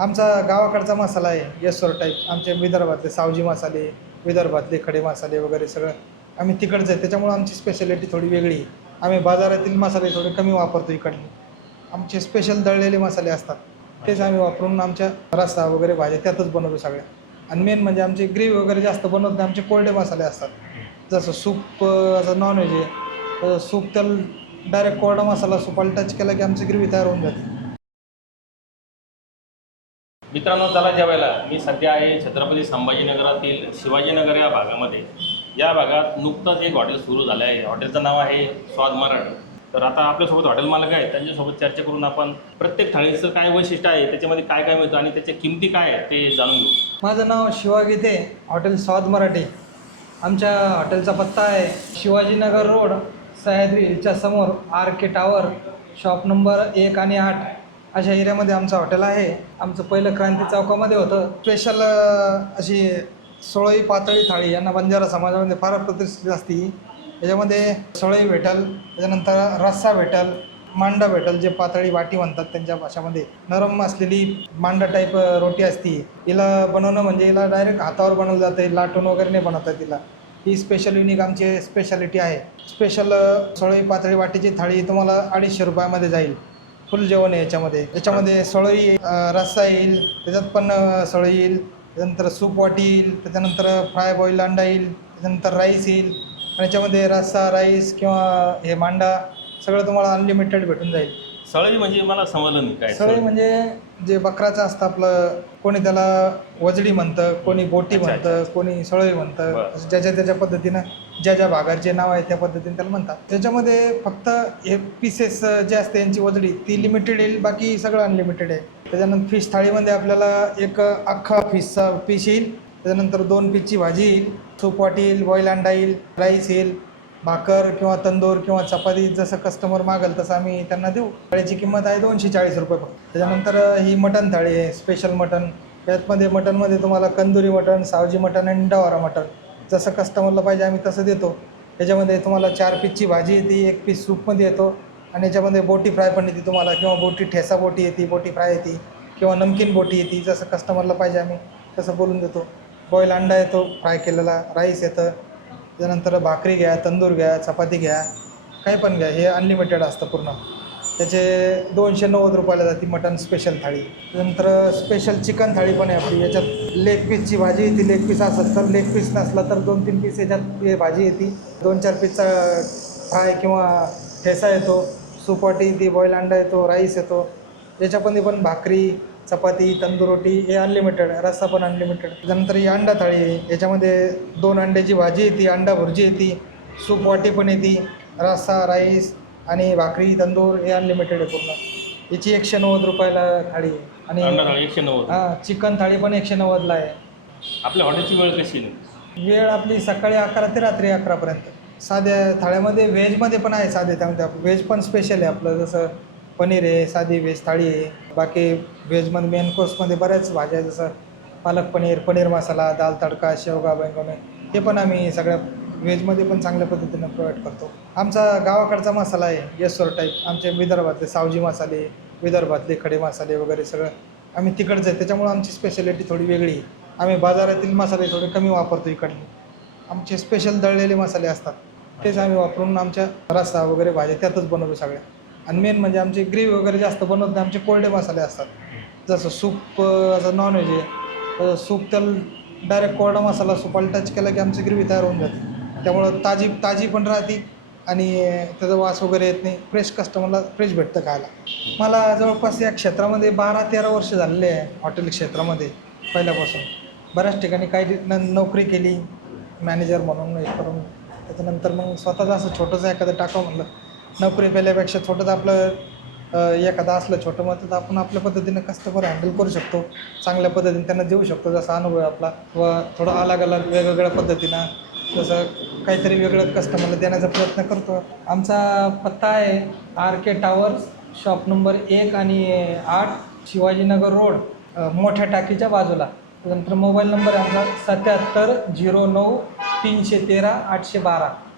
आमचा गावाकडचा मसाला आहे येसोर टाईप आमचे विदर्भातले सावजी मसाले विदर्भातले खडे मसाले वगैरे सगळं आम्ही तिकडचं आहे. त्याच्यामुळं आमची स्पेशालिटी थोडी वेगळी आहे. आम्ही बाजारातील मसाले थोडे कमी वापरतो इकडले. आमचे स्पेशल दळलेले मसाले असतात तेच आम्ही वापरून आमच्या रस्सा वगैरे भाज्या त्यातच बनवतो सगळ्या. आणि मेन म्हणजे आमचे ग्रेव्ही वगैरे जास्त बनवत नाही आमचे कोरडे मसाले असतात. जसं सूप असं नॉनव्हेज आहे. सूप त्याला डायरेक्ट कोरडा मसाला सुपाला टच केला की आमची ग्रेव्ही तयार होऊन जाते. मित्रांनो चला जेवायला. मी सध्या आहे छत्रपती संभाजीनगरातील शिवाजीनगर या भागामध्ये. या भागात नुकतंच एक हॉटेल सुरू झालं आहे हॉटेलचं नाव आहे स्वाद मराठ. तर आता आपल्यासोबत हॉटेल मालक आहे त्यांच्यासोबत चर्चा करून आपण प्रत्येक थाळीचं काय वैशिष्ट्य आहे त्याच्यामध्ये काय काय मिळतं आणि त्याच्या किमती काय आहेत ते जाणून घेऊ. माझं नाव शिवा गीते हॉटेल स्वाद मराठी. आमच्या हॉटेलचा पत्ता आहे शिवाजीनगर रोड सह्याद्रीच्या समोर R K tower shop number एक आणि आठ. अशा एरियामध्ये आमचं हॉटेल आहे. आमचं पहिलं क्रांती चौकामध्ये होतं. स्पेशल अशी सोळई पातळी थाळी यांना बंजारा समाजामध्ये फार प्रतिष्ठित असते. याच्यामध्ये सोळई भेटल त्याच्यानंतर रस्सा भेटल मांडा भेटल जे पातळी वाटी म्हणतात त्यांच्या भाषामध्ये. नरम असलेली मांडा टाईप रोटी असती. हिला बनवणं म्हणजे हिला डायरेक्ट हातावर बनवलं जातं लाटून वगैरे नाही बनवतात तिला. ही स्पेशल युनिक आमची स्पेशालिटी आहे. स्पेशल सोळई पातळी वाटीची थाळी तुम्हाला अडीचशे रुपयामध्ये जाईल. फुल जेवण आहे याच्यामध्ये. याच्यामध्ये सळई रस्सा येईल त्याच्यात पण अं, येईल त्याच्यानंतर सूप वाटी येईल त्याच्यानंतर फ्राय बॉईल अंडा येईल त्याच्यानंतर राईस येईल आणि याच्यामध्ये रस्सा राईस किंवा हे मांडा सगळं तुम्हाला अनलिमिटेड भेटून जाईल. सळई म्हणजे मला समजलं नाही काय सळई म्हणजे जे बकराचं असतं आपलं कोणी त्याला वजडी म्हणतं कोणी बोटी अच्छा, म्हणतं कोणी सळई म्हणतं. बरं. असं ज्याच्या त्याच्या पद्धतीनं ज्या ज्या भागाचे नाव आहे त्या पद्धतीने त्याला म्हणतात. त्याच्यामध्ये फक्त हे पीसेस जे असते यांची वजडी ती लिमिटेड येईल बाकी सगळं अनलिमिटेड आहे. त्याच्यानंतर फिश थाळीमध्ये आपल्याला एक अख्खा फिशचा पीस येईल. त्याच्यानंतर दोन पीसची भाजी येईल. सूप वाटी येईल बॉईल अंडा येईल राईस येईल. भाकर किंवा तंदूर किंवा चपाती जसं कस्टमर मागेल तसं आम्ही त्यांना देऊ. थाळीची किंमत आहे दोनशे चाळीस रुपये फक्त. त्याच्यानंतर ही मटन थाळी आहे स्पेशल मटन त्यातमध्ये मटनमध्ये तुम्हाला कंदुरी मटन सावजी मटन आणि डवारा मटन जसं कस्टमरला पाहिजे आम्ही तसं देतो. त्याच्यामध्ये तुम्हाला चार पीसची भाजी येते एक पीस सूपमध्ये येतो. आणि याच्यामध्ये बोटी फ्राय पण येते तुम्हाला किंवा बोटी ठेसा बोटी येते बोटी फ्राय येते. किंवा नमकीन बोटी येते जसं कस्टमरला पाहिजे आम्ही तसं बोलून देतो. बॉईल अंडा येतो फ्राय केलेला राईस येतं. त्यानंतर भाकरी घ्या तंदूर घ्या चपाती घ्या काही पण घ्या. हे अनलिमिटेड असतं पूर्ण. त्याचे दोनशे नव्वद रुपयाला जाते मटन स्पेशल थाळी. त्यानंतर स्पेशल चिकन थाळी पण आहे आपली. याच्यात लेग पीसची भाजी येते. लेग पीस असत तर लेग पीस नसला तर दोन तीन पीस याच्यात भाजी येते. दोन चार पीसचा फ्राय किंवा ठेसा येतो. सुपाटी येते बॉईल अंडा येतो राईस येतो. याच्यामध्ये पण भाकरी चपाती तंदूर रोटी हे अनलिमिटेड रस्सा पण अनलिमिटेड त्यानंतर ही अंडा थाळी आहे. याच्यामध्ये दोन अंड्याची भाजी येते अंडा भुर्जी येते सूप वाटी पण येते रस्सा राईस आणि भाकरी तंदूर हे अनलिमिटेड आहे पूर्ण. याची एकशे नव्वद रुपयाला थाळी आहे. आणि एकशे नव्वद. हां चिकन थाळी पण एकशे नव्वदला आहे. आपल्या हॉटेलची वेळ कशी वेळ आपली सकाळी अकरा ते रात्री अकरापर्यंत. साध्या थाळ्यामध्ये व्हेजमध्ये पण आहे साधे त्यामध्ये व्हेज पण स्पेशल आहे आपलं. जसं पनीर आहे साधी व्हेज थाळी आहे. बाकी व्हेजमध्ये मेन कोर्समध्ये बऱ्याच भाज्या जसं पालक पनीर पनीर मसाला दाल तडका शेवगा बैंगोने हे पण आम्ही सगळ्या व्हेजमध्ये पण चांगल्या पद्धतीनं प्रोव्हाइड करतो. आमचा गावाकडचा मसाला आहे यस्वर टाईप आमचे विदर्भातले सावजी मसाले विदर्भातले खडे मसाले वगैरे सगळं आम्ही तिकडचं आहे त्याच्यामुळं आमची स्पेशालिटी थोडी वेगळी आहे. आम्ही बाजारातील मसाले थोडे कमी वापरतो इकडले. आमचे स्पेशल दळलेले मसाले असतात तेच आम्ही वापरून आमच्या रस्सा वगैरे भाज्या त्यातच बनवतो सगळ्या. आणि मेन म्हणजे आमची ग्रेव्ही वगैरे जास्त बनवत नाही आमचे कोरडे मसाले असतात. जसं सूप असं नॉनव्हेज आहे. सूप त्याला डायरेक्ट कोरडा मसाला सुपाला टच केला की आमची ग्रेव्ही तयार होऊन जाते. त्यामुळं ताजी ताजी पण राहते आणि त्याचा वास वगैरे येत नाही. फ्रेश कस्टमरला फ्रेश भेटतं खायला. मला जवळपास या क्षेत्रामध्ये बारा तेरा वर्ष झालेले आहे हॉटेल क्षेत्रामध्ये पहिल्यापासून. बऱ्याच ठिकाणी काही न नोकरी केली मॅनेजर म्हणून हे करून त्याच्यानंतर मग स्वतःचं असं छोटंसं एखादं टाकावं म्हणलं नोकरी केल्यापेक्षा छोटंच आपलं एखादा एखादं असलं छोटं मत तर आपण आपल्या पद्धतीनं कस्टमर हँडल करू शकतो. चांगल्या पद्धतीने त्यांना देऊ शकतो जसा अनुभव आहे आपला. व थोडं अलग अलग वेगवेगळ्या पद्धतीनं जसं काहीतरी वेगळं कस्टमरला देण्याचा प्रयत्न करतो. आमचा पत्ता आहे R K towers shop number एक आणि आठ शिवाजीनगर रोड मोठ्या टाकीच्या बाजूला. त्यानंतर मोबाईल नंबर आहे आमचा सत्याहत्तर झिरो नऊ तीनशे तेरा आठशे बारा.